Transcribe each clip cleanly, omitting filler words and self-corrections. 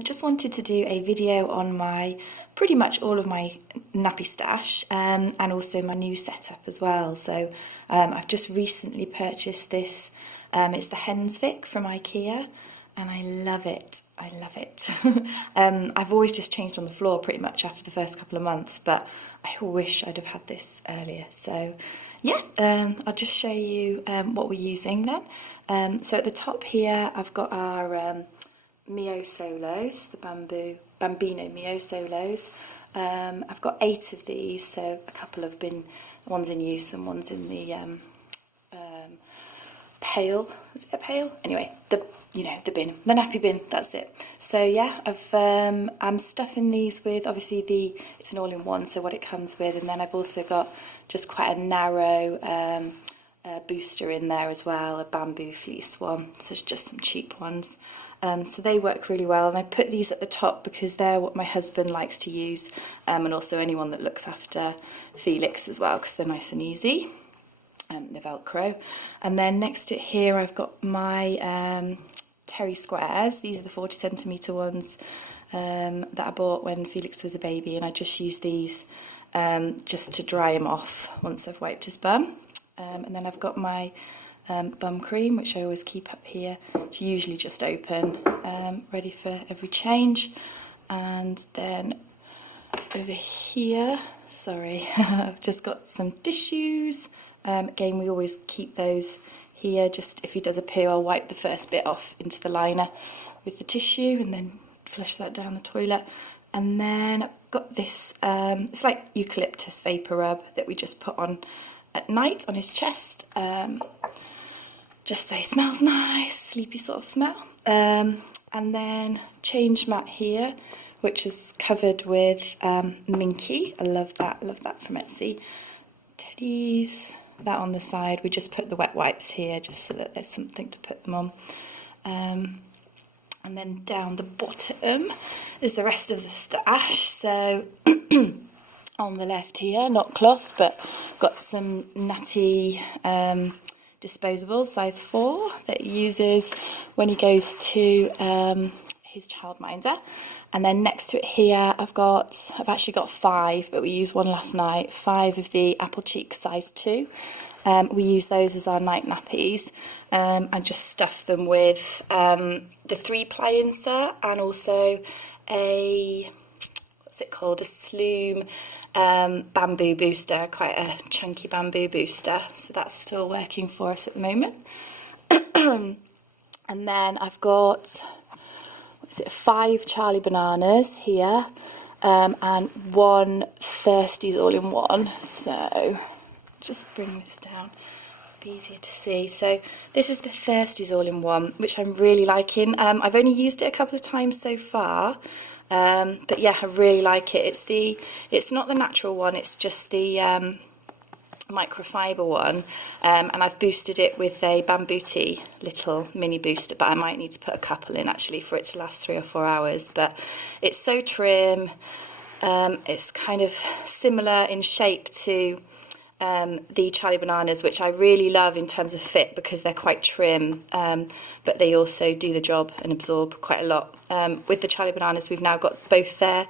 Just wanted to do a video on pretty much all of my nappy stash and also my new setup as well. So I've just recently purchased this. It's the Hensvik from IKEA and I love it. I love it. I've always just changed on the floor pretty much after the first couple of months, but I wish I'd have had this earlier. So yeah, I'll just show you what we're using then. So at the top here I've got our miosolos, the bambino miosolos. I've got 8 of these, so a couple have been, one's in use and one's in the pail. Is it a pail? Anyway, the bin, the nappy bin, that's it. So yeah, I'm stuffing these with, obviously it's an all-in-one, so what it comes with, and then I've also got just quite a narrow booster in there as well, a bamboo fleece one, so it's just some cheap ones. So they work really well, and I put these at the top because they're what my husband likes to use, and also anyone that looks after Felix as well, because they're nice and easy, the Velcro. And then next to it here I've got my terry squares. These are the 40cm ones that I bought when Felix was a baby, and I just use these just to dry him off once I've wiped his bum. And then I've got my bum cream, which I always keep up here. It's usually just open, ready for every change. And then over here, sorry, I've just got some tissues. Again, we always keep those here. Just if he does a poo, I'll wipe the first bit off into the liner with the tissue and then flush that down the toilet. And then I've got this, it's like eucalyptus vapor rub that we just put on at night on his chest, just so he smells nice, sleepy sort of smell. And then change mat here, which is covered with minky. I love that from Etsy. Teddies, that on the side. We just put the wet wipes here just so that there's something to put them on. And then down the bottom is the rest of the stash. So on the left here, not cloth, but got some natty disposables, size 4, that he uses when he goes to his childminder. And then next to it here I've actually got 5, but we used one last night, 5 of the applecheeks size 2. We use those as our night nappies. I just stuff them with the 3-ply insert and also a, what's it called, a Sloom bamboo booster, quite a chunky bamboo booster, so that's still working for us at the moment. And then I've got, what is it, 5 Charlie bananas here, and 1 thirsties all-in-one. So just bring this down, be easier to see. So this is the thirsties all-in-one, which I'm really liking. I've only used it a couple of times so far. But yeah, I really like it. It's not the natural one, it's just the microfiber one, and I've boosted it with a bambooty little mini booster, but I might need to put a couple in actually for it to last 3 or 4 hours. But it's so trim. It's kind of similar in shape to the Charlie bananas, which I really love in terms of fit because they're quite trim, but they also do the job and absorb quite a lot. With the Charlie bananas, we've now got both their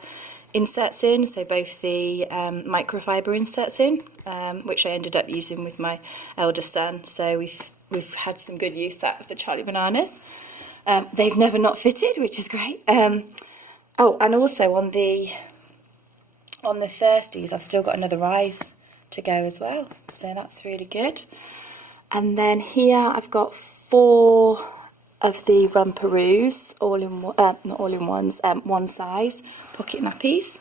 inserts in, so both the microfiber inserts in, which I ended up using with my eldest son. So we've had some good use out of the Charlie bananas. They've never not fitted, which is great. Oh, and also on the thirsties, I've still got another rise to go as well, so that's really good. And then here I've got 4 of the rumparooz not all-in-ones, one size pocket nappies.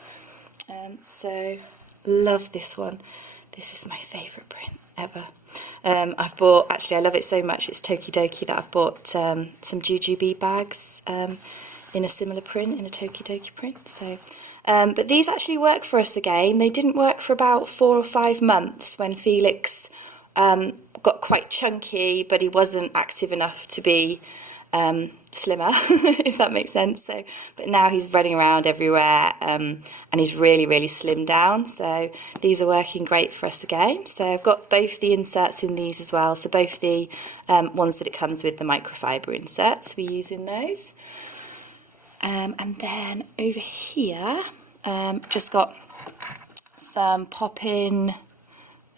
So love this one. This is my favourite print ever. I've bought, actually I love it so much, it's Tokidoki, that I've bought some jujube bags in a similar print, in a Tokidoki print. So but these actually work for us again. They didn't work for about 4 or 5 months when Felix got quite chunky, but he wasn't active enough to be slimmer, if that makes sense. So, but now he's running around everywhere, and he's really, really slimmed down. So these are working great for us again. So I've got both the inserts in these as well. So both the ones that it comes with, the microfiber inserts, we use in those. And then over here, just got some pop-in,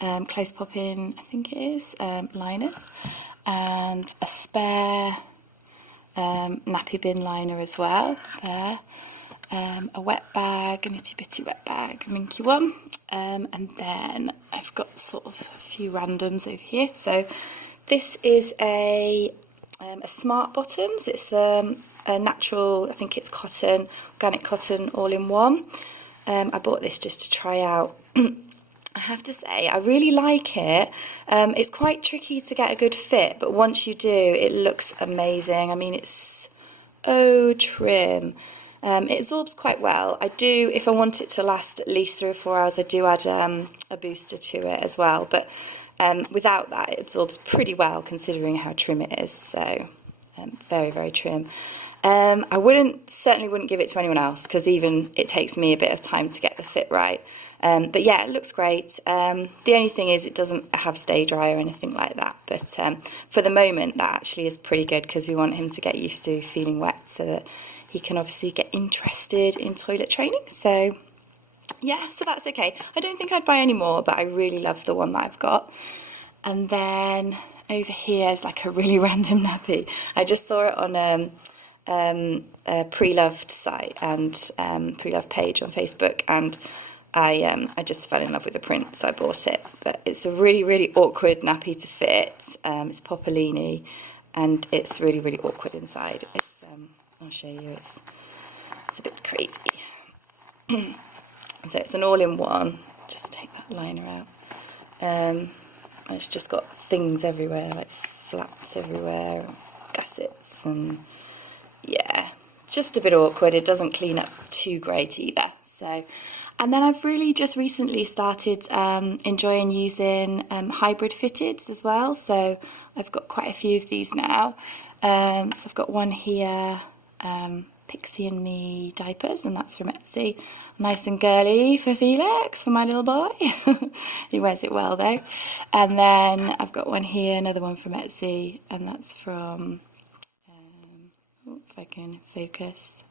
close pop-in, I think it is, liners, and a spare nappy bin liner as well there, a wet bag, an itty bitty wet bag, a minky one, and then I've got sort of a few randoms over here. So this is a smart bottoms. It's a natural, I think it's cotton, organic cotton, all in one. I bought this just to try out. I have to say, I really like it. It's quite tricky to get a good fit, but once you do, it looks amazing. I mean, it's so trim. It absorbs quite well. I do, if I want it to last at least 3 or 4 hours, I do add a booster to it as well. But without that, it absorbs pretty well considering how trim it is. So very, very trim. I certainly wouldn't give it to anyone else because even it takes me a bit of time to get the fit right. But yeah, it looks great. The only thing is it doesn't have stay dry or anything like that. But for the moment, that actually is pretty good because we want him to get used to feeling wet so that he can obviously get interested in toilet training. So yeah, so that's okay. I don't think I'd buy any more, but I really love the one that I've got. And then over here is like a really random nappy. I just saw it on a pre-loved site and pre-loved page on Facebook, and I just fell in love with the print, so I bought it. But it's a really, really awkward nappy to fit. It's popolini, and it's really, really awkward inside. It's I'll show you. It's a bit crazy. So it's an all-in-one. Just take that liner out. It's just got things everywhere, like flaps everywhere, gussets, and yeah, just a bit awkward. It doesn't clean up too great either. So, and then I've really just recently started enjoying using hybrid fitteds as well. So I've got quite a few of these now. So I've got one here, Pixie and Me diapers, and that's from Etsy. Nice and girly for Felix, for my little boy. He wears it well though. And then I've got one here, another one from Etsy, and that's from, if I can focus,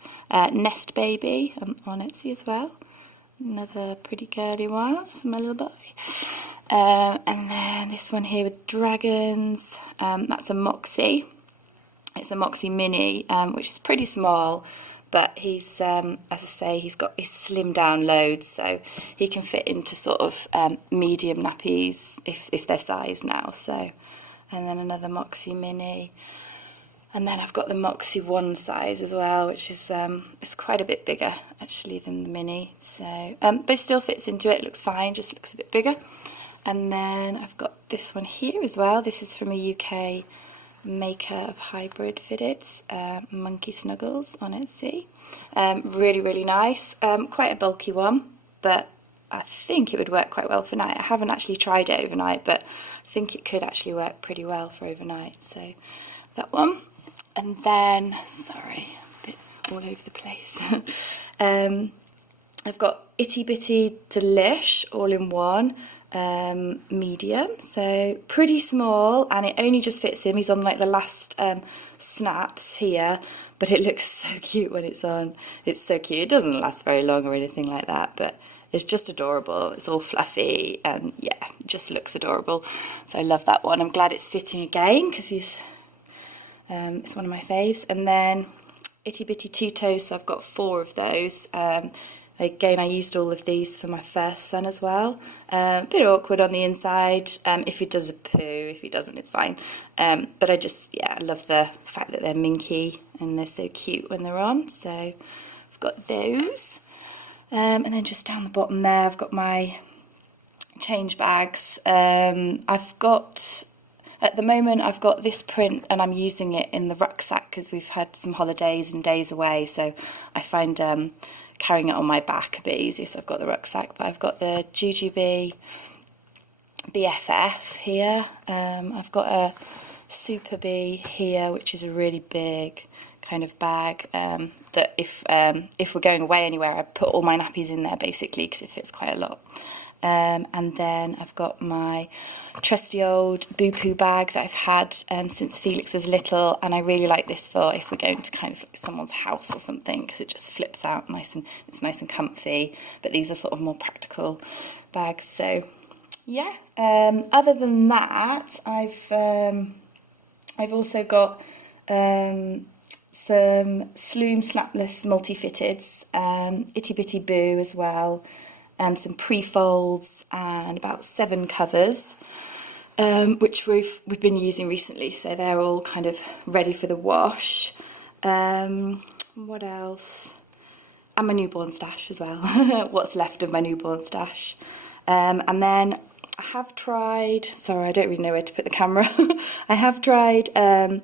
Nest Baby on Etsy as well. Another pretty girly one for my little boy. And then this one here with dragons, that's a moxxy. It's a moxxy mini, which is pretty small, but he's, as I say, he's slimmed down loads, so he can fit into sort of medium nappies if they're size now. So, and then another moxxy mini. And then I've got the moxxy one size as well, which is it's quite a bit bigger actually than the mini. So, but it still fits into it. Looks fine, just looks a bit bigger. And then I've got this one here as well. This is from a UK maker of hybrid fitteds, Monkey Snuggles on Etsy. Really, really nice. Quite a bulky one, but I think it would work quite well for night. I haven't actually tried it overnight, but I think it could actually work pretty well for overnight. So that one. And then, sorry, a bit all over the place. I've got Itty Bitty Delish all-in-one, medium, so pretty small, and it only just fits him. He's on like the last snaps here, but it looks so cute when it's on. It's so cute. It doesn't last very long or anything like that, but it's just adorable. It's all fluffy, and yeah, it just looks adorable. So I love that one. I'm glad it's fitting again because he's it's one of my faves. And then Itty Bitty Two Toes, so I've got 4 of those. Again, I used all of these for my first son as well. A bit awkward on the inside if he does a poo. If he doesn't, it's fine. But I love the fact that they're minky and they're so cute when they're on. So I've got those. And then just down the bottom there, I've got my change bags. At the moment, I've got this print and I'm using it in the rucksack because we've had some holidays and days away. So I find carrying it on my back a bit easier. So I've got the rucksack, but I've got the Jujube BFF here. I've got a Super B here, which is a really big kind of bag that if we're going away anywhere, I put all my nappies in there basically because it fits quite a lot. And then I've got my trusty old boo poo bag that I've had since Felix was little, and I really like this for if we're going to kind of like someone's house or something, because it just flips out nice and it's nice and comfy. But these are sort of more practical bags. So yeah, other than that, I've also got some Sloom Slapless Multi-Fitteds, Itty Bitty Boo as well, some pre-folds and about 7 covers, which we've been using recently, so they're all kind of ready for the wash. What else? And my newborn stash as well, what's left of my newborn stash. And then I have tried, sorry, I don't really know where to put the camera. I have tried a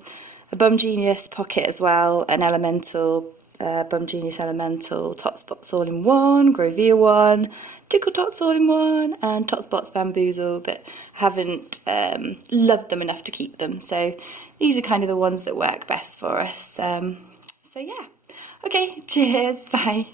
Bum Genius pocket as well, an Elemental, Bum Genius Elemental, Tot Spots All-in-One, Grovia one, Tickle Tots All-in-One, and Tot Spots Bamboozle, but haven't loved them enough to keep them. So these are kind of the ones that work best for us. So yeah, okay, cheers, bye.